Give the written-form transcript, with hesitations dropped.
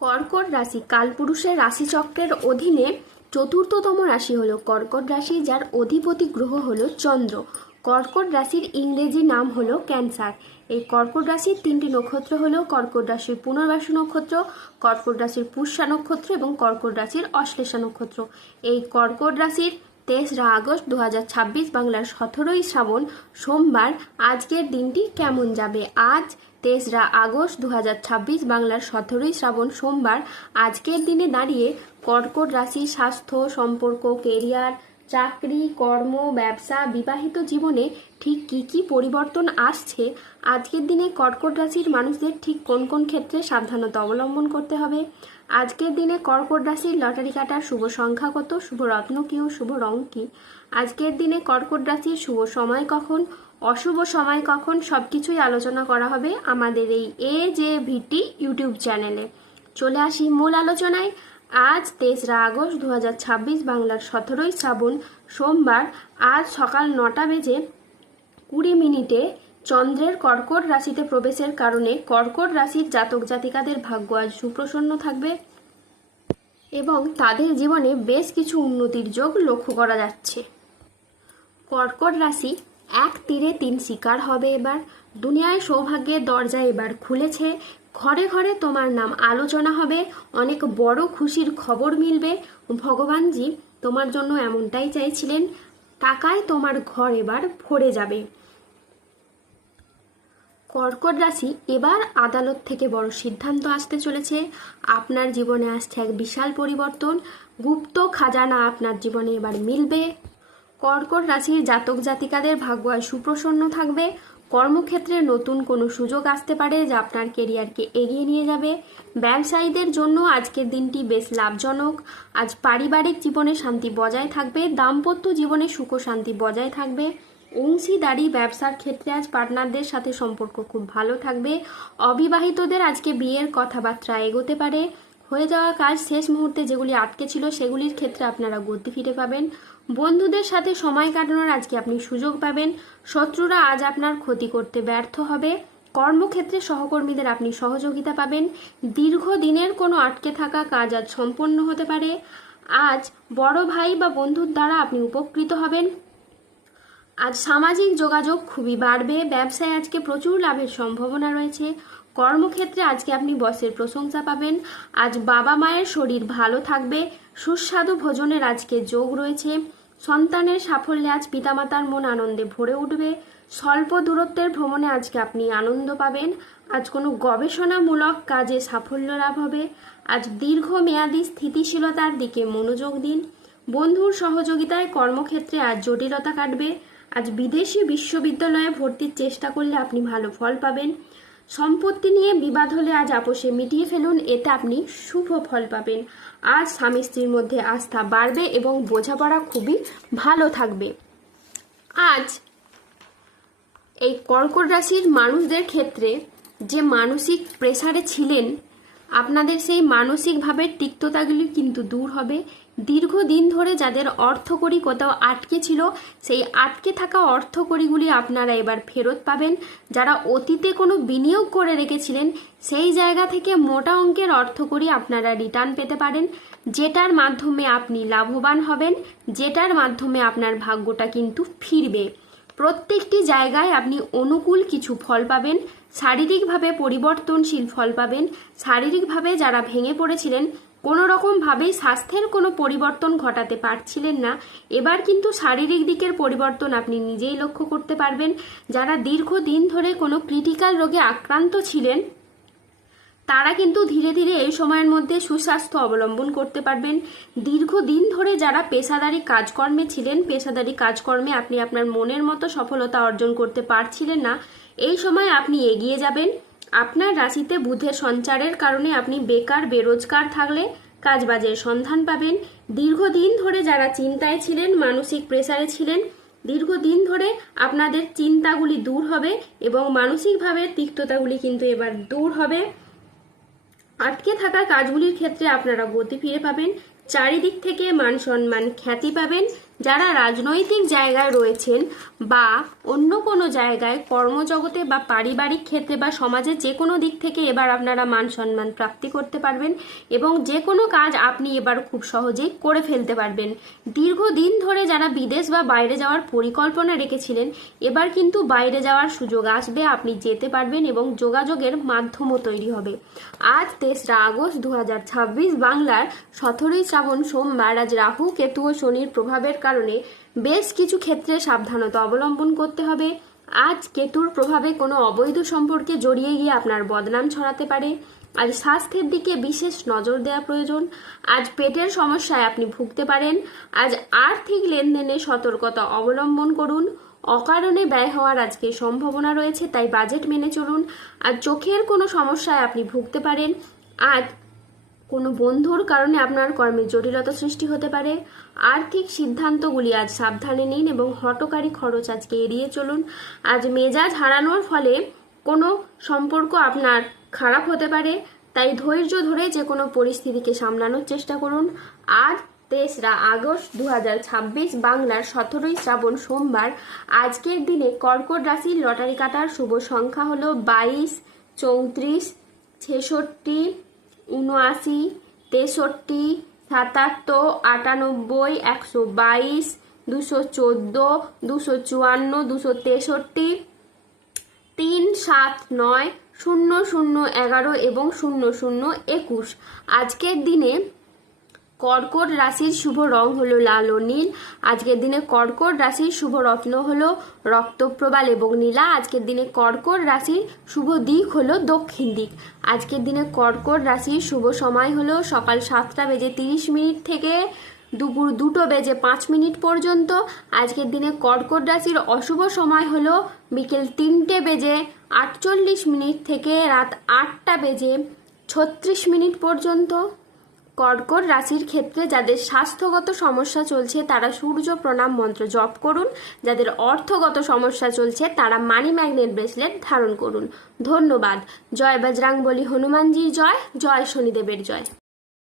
কর্কট রাশি কালপুরুষের রাশিচক্রের অধীনে চতুর্থতম রাশি হলো কর্কট রাশি, যার অধিপতি গ্রহ হলো চন্দ্র। কর্কট রাশির ইংরেজি নাম হলো ক্যান্সার। এই কর্কট রাশির তিনটি নক্ষত্র হলো কর্কট রাশির পুনর্বাসু নক্ষত্র, কর্কট রাশির পুষ্যা নক্ষত্র এবং কর্কট রাশির অশ্লেষা নক্ষত্র। এই কর্কট রাশির 23 আগস্ট 2026 বাংলার 17ই শ্রাবণ সোমবার আজকের দিনটি কেমন যাবে। আজ 23 আগস্ট 2026 বাংলার 17ই শ্রাবণ সোমবার আজকের দিনে দাঁড়িয়ে কর্কট রাশি স্বাস্থ্য, সম্পর্ক, কেরিয়ার, চাকরি, কর্ম, ব্যবসা, বিবাহিত জীবনে ঠিক কী কী পরিবর্তন আসছে, আজকের দিনে কর্কট রাশির মানুষদের ঠিক কোন কোন ক্ষেত্রে সাবধানতা অবলম্বন করতে হবে, আজকের দিনে কর্কট রাশির লটারি কাটার শুভ সংখ্যা কত, শুভ রত্ন কী ও শুভ রং কী, আজকের দিনে কর্কট রাশির শুভ সময় কখন, অশুভ সময় কখন, সব কিছুই আলোচনা করা হবে আমাদের এই AJVT ইউটিউব চ্যানেলে। চলে আসি মূল আলোচনায়। আজ 23 আগস্ট 2026 বাংলার 17ই শ্রাবণ সোমবার আজ সকাল 9:20 চন্দ্রের কর্কট রাশিতে প্রবেশের কারণে কর্কট রাশির জাতক জাতিকাদের ভাগ্য আজ সুপ্রসন্ন থাকবে এবং তাদের জীবনে বেশ কিছু উন্নতির যোগ লক্ষ্য করা যাচ্ছে। কর্কট রাশি এক তীরে তিন শিকার হবে। এবার দুনিয়ায় সৌভাগ্যের দরজা এবার খুলেছে। ঘরে ঘরে তোমার নাম আলোচনা হবে, অনেক বড় খুশির খবর মিলবে। ভগবানজি তোমার জন্য এমনটাই চাইছিলেন। টাকায় তোমার ঘর এবার ভরে যাবে। কর্কট রাশি এবার আদালত থেকে বড় সিদ্ধান্ত আসতে চলেছে। আপনার জীবনে আসছে এক বিশাল পরিবর্তন। গুপ্ত খাজানা আপনার জীবনে এবার মিলবে। কর্কট রাশির জাতক জাতিকাদের ভাগ্য আজ সুপ্রসন্ন থাকবে। কর্মক্ষেত্রে নতুন কোনো সুযোগ আসতে পারে যা আপনার কেরিয়ারকে এগিয়ে নিয়ে যাবে। ব্যবসায়ীদের জন্য আজকের দিনটি বেশ লাভজনক। আজ পারিবারিক জীবনে শান্তি বজায় থাকবে। দাম্পত্য জীবনে সুখ শান্তি বজায় থাকবে। অংশীদারি ব্যবসার ক্ষেত্রে আজ পার্টনারদের সাথে সম্পর্ক খুব ভালো থাকবে। অবিবাহিতদের আজকে বিয়ের কথাবার্তা এগোতে পারে। হয়ে যাওয়া কাজ শেষ মুহূর্তে যেগুলি আটকে ছিল সেগুলির ক্ষেত্রে আপনারা গতি ফিরে পাবেন। বন্ধুদের সাথে সময় কাটানোর আজকে আপনি সুযোগ পাবেন। শত্রুরা আজ আপনার ক্ষতি করতে ব্যর্থ হবে। কর্মক্ষেত্রে সহকর্মীদের আপনি সহযোগিতা পাবেন। দীর্ঘদিনের কোনো আটকে থাকা কাজ আজ সম্পন্ন হতে পারে। আজ বড় ভাই বা বন্ধুর দ্বারা আপনি উপকৃত হবেন। আজ সামাজিক যোগাযোগ খুবই বাড়বে। ব্যবসায় আজকে প্রচুর লাভের সম্ভাবনা রয়েছে। কর্মক্ষেত্রে আজকে আপনি বসের প্রশংসা পাবেন। আজ বাবা মায়ের শরীর ভালো থাকবে। সুস্বাদু ভোজনের আজকে যোগ রয়েছে। সন্তানের সাফল্যে আজ পিতামাতার মন আনন্দে ভরে উঠবে। স্বল্প দূরত্বের ভ্রমণে আজকে আপনি আনন্দ পাবেন। আজ কোনো গবেষণামূলক কাজে সাফল্য লাভ হবে। আজ দীর্ঘমেয়াদী স্থিতিশীলতার দিকে মনোযোগ দিন। বন্ধুর সহযোগিতায় কর্মক্ষেত্রে আজ জটিলতা কাটবে। আজ বিদেশি বিশ্ববিদ্যালয়ে ভর্তির চেষ্টা করলে আপনি ভালো ফল পাবেন। সম্পত্তি নিয়ে বিবাদ হলে আজ আপোষে মিটিয়ে ফেলুন, এতে আপনি শুভ ফল পাবেন। আজ স্বামী স্ত্রীর মধ্যে আস্থা বাড়বে এবং বোঝাপড়া খুবই ভালো থাকবে। আজ এই কর্কট রাশির মানুষদের ক্ষেত্রে যে মানসিক প্রেসারে ছিলেন, আপনাদের সেই মানসিকভাবে তিক্ততাগুলি কিন্তু দূর হবে। দীর্ঘদিন ধরে যাদের অর্থকড়ি কোথাও আটকে ছিল, সেই আটকে থাকা অর্থকড়িগুলি আপনারা এবার ফেরত পাবেন। যারা অতীতে কোনো বিনিয়োগ করে রেখেছিলেন, সেই জায়গা থেকে মোটা অঙ্কের অর্থকড়ি আপনারা রিটার্ন পেতে পারেন, যেটার মাধ্যমে আপনি লাভবান হবেন, যেটার মাধ্যমে আপনার ভাগ্যটা কিন্তু ফিরবে। প্রত্যেকটি জায়গায় আপনি অনুকূল কিছু ফল পাবেন। শারীরিকভাবে পরিবর্তনশীল ফল পাবেন। শারীরিকভাবে যারা ভেঙে পড়েছিলেন, কোনো রকমভাবেই স্বাস্থ্যের কোনো পরিবর্তন ঘটাতে পারছিলেন না, এবার কিন্তু শারীরিক দিকের পরিবর্তন আপনি নিজেই লক্ষ্য করতে পারবেন। যারা দীর্ঘদিন ধরে কোনো ক্রিটিক্যাল রোগে আক্রান্ত ছিলেন, তারা কিন্তু ধীরে ধীরে এই সময়ের মধ্যে সুস্বাস্থ্য অবলম্বন করতে পারবেন। দীর্ঘদিন ধরে যারা পেশাদারি কাজকর্মে ছিলেন, পেশাদারি কাজকর্মে আপনি আপনার মনের মতো সফলতা অর্জন করতে পারছিলেন না, এই সময় আপনি এগিয়ে যাবেন। আপনার রাশিতে বুধের সঞ্চারের কারণে আপনি বেকার বেরোজগার থাকলে কাজবাজের সন্ধান পাবেন। দীর্ঘদিন ধরে যারা চিন্তায় ছিলেন, মানসিক প্রেসারে ছিলেন, দীর্ঘদিন ধরে আপনাদের চিন্তাগুলি দূর হবে এবং মানসিকভাবে তিক্ততাগুলি কিন্তু এবার দূর হবে। আটকে থাকা কাজগুলির ক্ষেত্রে আপনারা গতি ফিরে পাবেন। চারিদিক থেকে মান সম্মান খ্যাতি পাবেন। যারা রাজনৈতিক জায়গায় রয়েছেন বা অন্য কোনো জায়গায় কর্মজগতে বা পারিবারিক ক্ষেত্রে বা সমাজের যে কোনো দিক থেকে এবার আপনারা মান সম্মান প্রাপ্তি করতে পারবেন এবং যে কোনো কাজ আপনি এবার খুব সহজেই করে ফেলতে পারবেন। দীর্ঘদিন ধরে যারা বিদেশ বা বাইরে যাওয়ার পরিকল্পনা রেখেছিলেন, এবার কিন্তু বাইরে যাওয়ার সুযোগ আসবে, আপনি যেতে পারবেন এবং যোগাযোগের মাধ্যমও তৈরি হবে। আজ 3রা আগস্ট 2026 বাংলার 17ই শ্রাবণ সোমবার। আজ রাহু, কেতু ও শনির প্রভাবের কারণে বেশ কিছু ক্ষেত্রে সাবধানতা অবলম্বন করতে হবে। আজ কেতুর প্রভাবে কোনো অবৈধ সম্পর্কে জড়িয়ে গিয়ে আপনার বদনাম ছড়াতে পারে। আজ স্বাস্থ্যের দিকে বিশেষ নজর দেওয়া প্রয়োজন। আজ পেটের সমস্যায় আপনি ভুগতে পারেন। আজ আর্থিক লেনদেনে সতর্কতা অবলম্বন করুন। অকারণে ব্যয় হওয়ার আজকে সম্ভাবনা রয়েছে, তাই বাজেট মেনে চলুন। আজ চোখের কোনো সমস্যায় আপনি ভুগতে পারেন। আজ কোনো বন্ধুর কারণে আপনার কর্মে জটিলতা সৃষ্টি হতে পারে। আর্থিক সিদ্ধান্তগুলি আজ সাবধানে নিন এবং হঠকারী খরচ আজকে এড়িয়ে চলুন। আজ মেজাজ হারানোর ফলে কোনো সম্পর্ক আপনার খারাপ হতে পারে, তাই ধৈর্য ধরে যে কোনো পরিস্থিতিকে সামলানোর চেষ্টা করুন। আজ 3রা আগস্ট 2026 বাংলার 17ই শ্রাবণ সোমবার। আজকের দিনে কর্কট রাশির লটারি কাটার শুভ সংখ্যা হলো 22, 34, 66, 79, 63, 77, 98, 122, 214, 254, 263, 3, 7, 9, 0, 0, 11 এবং 0, 0, 21। আজকের দিনে কর্কট রাশির শুভ রং হলো লাল ও নীল। আজকের দিনে কর্কট রাশির শুভ রত্ন হলো রক্তপ্রবাল এবং নীলা। আজকের দিনে কর্কট রাশির শুভ দিক হলো দক্ষিণ দিক। আজকের দিনে কর্কট রাশির শুভ সময় হলো সকাল 7টা বেজে 30 মিনিট থেকে দুপুর 2টো বেজে 5 মিনিট পর্যন্ত। আজকের দিনে কর্কট রাশির অশুভ সময় হলো বিকেল 3টে বেজে 48 মিনিট থেকে রাত 8টা বেজে 36 মিনিট পর্যন্ত। কর্কট রাশির ক্ষেত্রে যাদের স্বাস্থ্যগত সমস্যা চলছে তারা সূর্য প্রণাম মন্ত্র জপ করুন। যাদের অর্থগত সমস্যা চলছে তারা মানি ম্যাগনেট ব্রেসলেট ধারণ করুন। ধন্যবাদ। জয় বজরংবলী হনুমানজির জয়, জয় শনিদেবের জয়।